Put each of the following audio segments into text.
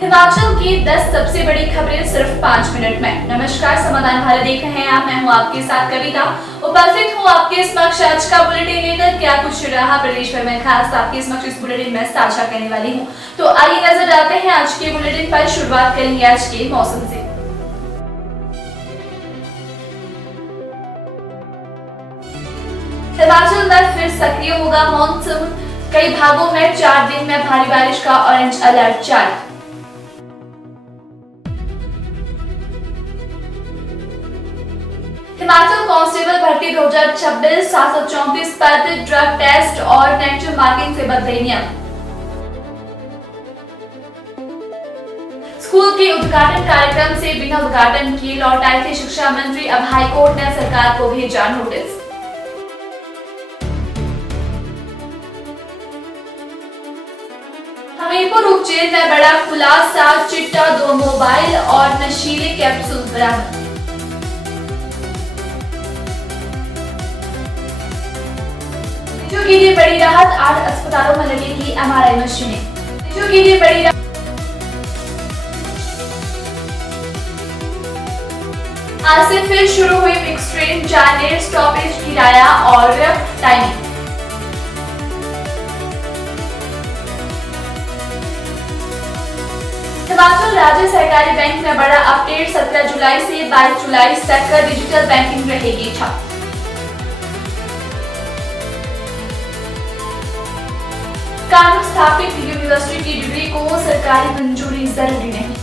हिमाचल की 10 सबसे बड़ी खबरें सिर्फ 5 मिनट में। नमस्कार, समाधान भारत देख रहे हैं आप। मैं हूं आपके साथ कविता, उपस्थित हूं आपके समक्ष आज का बुलेटिन लेकर। क्या कुछ रहा प्रदेश भर में खास, आपके समक्ष इस बुलेटिन में साझा करने वाली हूं। तो आइए नजर डालते हैं आज के बुलेटिन पर। शुरुआत करेंगे आज के मौसम से। हिमाचल में फिर सक्रिय होगा मॉनसून। कई भागों में 4 दिन में भारी बारिश का ऑरेंज अलर्ट जारी। हिमाचल कांस्टेबल भर्ती 2026 734 पद, ड्रग टेस्ट और नेचुरल मार्किंग से बदले नियम। स्कूल के उद्घाटन कार्यक्रम से बिना उद्घाटन किए लौट आए थे शिक्षा मंत्री। अब हाईकोर्ट ने सरकार को भेजा नोटिस। हमीरपुर उपजेल में बड़ा खुलासा, चिट्टा, 2 मोबाइल और नशीले कैप्सूल बरामद। मरीजों के लिए बड़ी राहत, 8 अस्पतालों में लगेगी MRI मशीनें। मरीजों के लिए बड़ी राहत। आज से फिर शुरू हुई मिक्स ट्रेन, जाने स्टॉपेज, किराया और टाइमिंग। हिमाचल राज्य सहकारी बैंक में बड़ा अपडेट, 17 जुलाई से 22 जुलाई तक डिजिटल बैंकिंग रहेगी ठप। कानून स्थापित यूनिवर्सिटी की डिग्री को सरकारी मंजूरी जरूरी नहीं।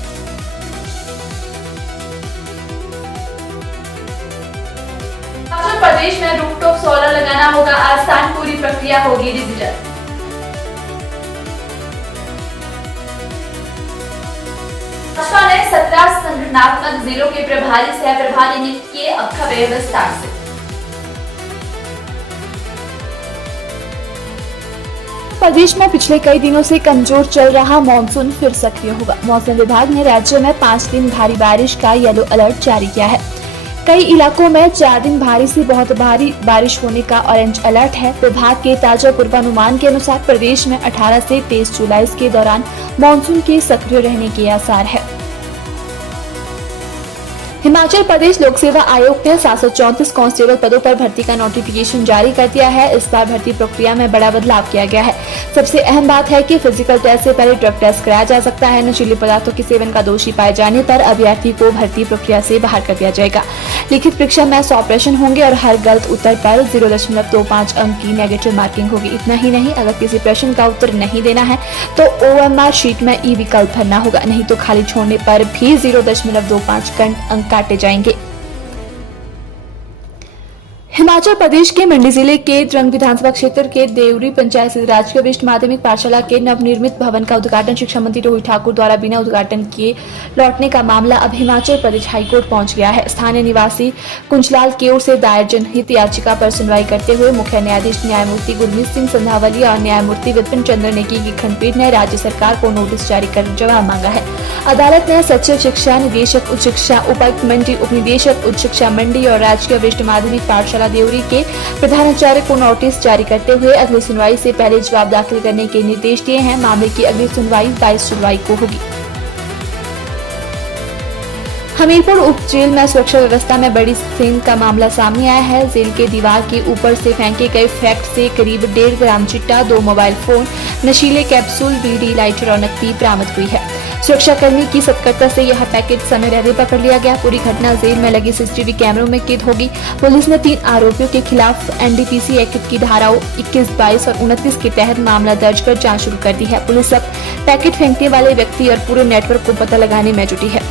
हिमाचल प्रदेश में रूफटॉप सोलर लगाना होगा आसान, पूरी प्रक्रिया होगी डिजिटल। भाजपा ने 17 संगठनात्मक जिलों के प्रभारी सह प्रभारी नियुक्त किए। अब खबरें विस्तार से। प्रदेश में पिछले कई दिनों से कमजोर चल रहा मॉनसून फिर सक्रिय होगा। मौसम विभाग ने राज्य में 5 दिन भारी बारिश का येलो अलर्ट जारी किया है। कई इलाकों में 4 दिन भारी से बहुत भारी बारिश होने का ऑरेंज अलर्ट है। विभाग के ताजा पूर्वानुमान के अनुसार प्रदेश में 18 से 23 जुलाई के दौरान मॉनसून के सक्रिय रहने के आसार है। हिमाचल प्रदेश लोक सेवा आयोग ने 734 कांस्टेबल पदों पर भर्ती का नोटिफिकेशन जारी कर दिया है। इस बार भर्ती प्रक्रिया में बड़ा बदलाव किया गया है। सबसे अहम बात है कि फिजिकल टेस्ट से पहले ड्रग टेस्ट कराया जा सकता है। नशीले पदार्थों के सेवन का दोषी पाए जाने पर अभ्यर्थी को भर्ती प्रक्रिया से बाहर कर दिया जाएगा। लिखित परीक्षा में 100 प्रश्न होंगे और हर गलत उत्तर पर 0.25 अंक की नेगेटिव मार्किंग होगी। इतना ही नहीं, अगर किसी प्रश्न का उत्तर नहीं देना है तो OMR शीट में ई विकल्प भरना होगा, नहीं तो खाली छोड़ने पर भी 0.25 अंक काटे जाएंगे। हिमाचल प्रदेश के मंडी जिले के द्रंग विधानसभा क्षेत्र के देवरी पंचायत स्थित राजकीय वरिष्ठ माध्यमिक पाठशाला के नवनिर्मित भवन का उद्घाटन शिक्षा मंत्री रोहित ठाकुर द्वारा बिना उद्घाटन किए लौटने का मामला अब हिमाचल प्रदेश हाईकोर्ट पहुंच गया है। स्थानीय निवासी कुंजलाल की ओर से दायर जनहित याचिका पर सुनवाई करते हुए मुख्य न्यायाधीश न्यायमूर्ति गुरमीत सिंह संधावली और न्यायमूर्ति विपिन चंद्र नेगी की खंडपीठ ने राज्य सरकार को नोटिस जारी कर जवाब मांगा है। अदालत ने सचिव शिक्षा, निदेशक उच्च शिक्षा, उपायुक्त मंडी, उप निदेशक उच्च शिक्षा मंडी और राजकीय वरिष्ठ माध्यमिक पाठशाला देवरी के प्रधानाचार्य को नोटिस जारी करते हुए अगली सुनवाई से पहले जवाब दाखिल करने के निर्देश दिए हैं। मामले की अगली सुनवाई 22 जुलाई को होगी। हमीरपुर उप जेल में सुरक्षा व्यवस्था में बड़ी सेंध का मामला सामने आया है। जेल के दीवार के ऊपर से फेंके गए फैक्ट से करीब 1.5 ग्राम चिट्टा, 2 मोबाइल फोन, नशीले कैप्सूल, बीड़ी, लाइटर और नकदी बरामद हुई है। सुरक्षाकर्मी की सतर्कता से यह पैकेट समय रहते पकड़ लिया गया। पूरी घटना जेल में लगे CCTV कैमरों में कैद होगी। पुलिस ने 3 आरोपियों के खिलाफ NDPC एक्ट की धाराओं 21, 22 और 29 के तहत मामला दर्ज कर जांच शुरू कर दी है। पुलिस अब पैकेट फेंकने वाले व्यक्ति और पूरे नेटवर्क को पता लगाने में जुटी है।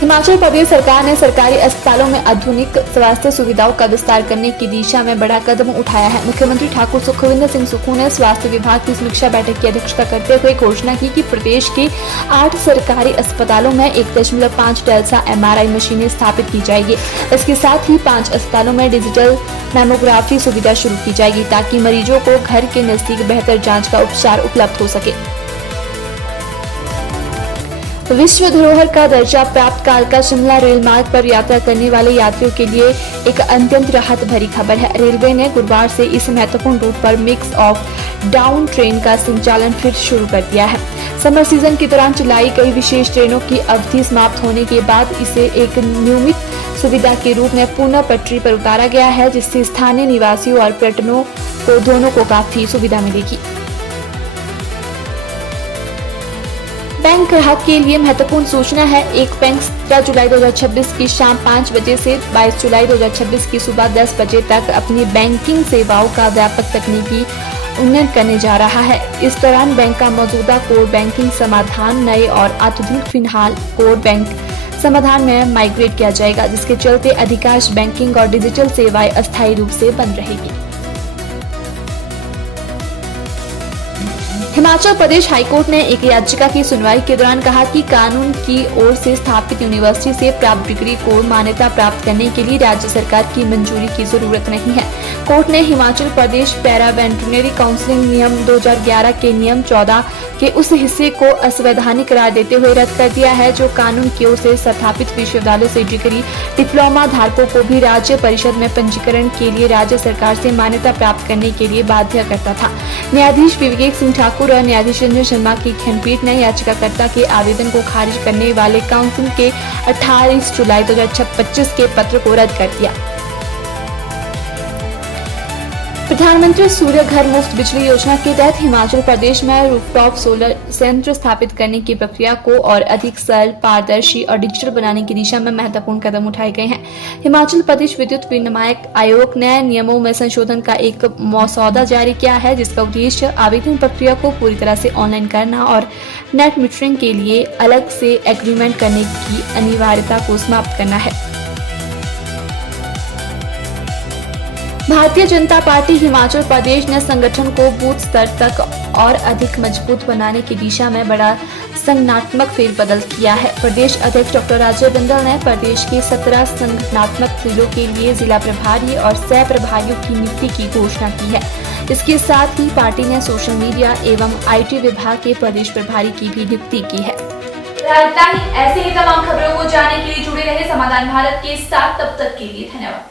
हिमाचल प्रदेश सरकार ने सरकारी अस्पतालों में आधुनिक स्वास्थ्य सुविधाओं का विस्तार करने की दिशा में बड़ा कदम उठाया है। मुख्यमंत्री ठाकुर सुखविंदर सिंह सुक्खू ने स्वास्थ्य विभाग की समीक्षा बैठक की अध्यक्षता करते हुए घोषणा की कि प्रदेश के 8 सरकारी अस्पतालों में 1.5 टेल्सा MRI मशीनें स्थापित की जाएगी। इसके साथ ही 5 अस्पतालों में डिजिटल मैमोग्राफी सुविधा शुरू की जाएगी ताकि मरीजों को घर के नजदीक बेहतर जाँच का उपचार उपलब्ध हो सके। विश्व धरोहर का दर्जा प्राप्त कालका शिमला रेल मार्ग पर यात्रा करने वाले यात्रियों के लिए एक अत्यंत राहत भरी खबर है। रेलवे ने गुरुवार से इस महत्वपूर्ण रूट पर मिक्स ऑफ डाउन ट्रेन का संचालन फिर शुरू कर दिया है। समर सीजन के दौरान चलाई गई विशेष ट्रेनों की अवधि समाप्त होने के बाद इसे एक नियमित सुविधा के रूप में पुनः पटरी पर उतारा गया है, जिससे स्थानीय निवासियों और पर्यटकों को दोनों को काफी सुविधा मिलेगी। बैंक ग्राहक के लिए महत्वपूर्ण सूचना है। एक बैंक 17 जुलाई 2026 की शाम 5 बजे से 22 जुलाई 2026 की सुबह 10 बजे तक अपनी बैंकिंग सेवाओं का व्यापक तकनीकी उन्नयन करने जा रहा है। इस दौरान बैंक का मौजूदा कोर बैंकिंग समाधान नए और आधुनिक फिलहाल कोर बैंक समाधान में माइग्रेट किया जाएगा, जिसके चलते अधिकांश बैंकिंग और डिजिटल सेवाएं अस्थायी रूप से बंद रहेगी। हिमाचल प्रदेश हाईकोर्ट ने एक याचिका की सुनवाई के दौरान कहा कि कानून की ओर से स्थापित यूनिवर्सिटी से प्राप्त डिग्री को मान्यता प्राप्त करने के लिए राज्य सरकार की मंजूरी की जरूरत नहीं है। कोर्ट ने Himachal Pradesh para veterinary counselling नियम 2011 के नियम 14 के उस हिस्से को असंवैधानिक करार देते हुए रद्द कर दिया है, जो कानून की ओर से स्थापित विश्वविद्यालय से डिग्री डिप्लोमा धारकों को भी राज्य परिषद में पंजीकरण के लिए राज्य सरकार से मान्यता प्राप्त करने के लिए बाध्य करता था। न्यायाधीश विवेक सिंह ठाकुर और न्यायाधीश रंजन शर्मा की खंडपीठ ने याचिकाकर्ता के आवेदन को खारिज करने वाले काउंसिल के 28 जुलाई 2025 के पत्र को रद्द कर दिया। प्रधानमंत्री सूर्य घर मुफ्त बिजली योजना के तहत हिमाचल प्रदेश में रूफटॉप सोलर संयंत्र स्थापित करने की प्रक्रिया को और अधिक सरल, पारदर्शी और डिजिटल बनाने की दिशा में महत्वपूर्ण कदम उठाए गए हैं। हिमाचल प्रदेश विद्युत विनियामक आयोग ने नियमों में संशोधन का एक मसौदा जारी किया है, जिसका उद्देश्य आवेदन प्रक्रिया को पूरी तरह से ऑनलाइन करना और नेट मीटरिंग के लिए अलग से एग्रीमेंट करने की अनिवार्यता को समाप्त करना है। भारतीय जनता पार्टी हिमाचल प्रदेश ने संगठन को बूथ स्तर तक और अधिक मजबूत बनाने की दिशा में बड़ा संगठनात्मक फेरबदल किया है। प्रदेश अध्यक्ष डॉक्टर राजीव बिंदल ने प्रदेश के 17 संगठनात्मक जिलों के लिए जिला प्रभारी और सह प्रभारियों की नियुक्ति की घोषणा की है। इसके साथ ही पार्टी ने सोशल मीडिया एवं IT विभाग के प्रदेश प्रभारी की भी नियुक्ति की है। ऐसे ही तमाम खबरों को जानने के लिए जुड़े रहे समाधान भारत के साथ। तब तक के लिए धन्यवाद।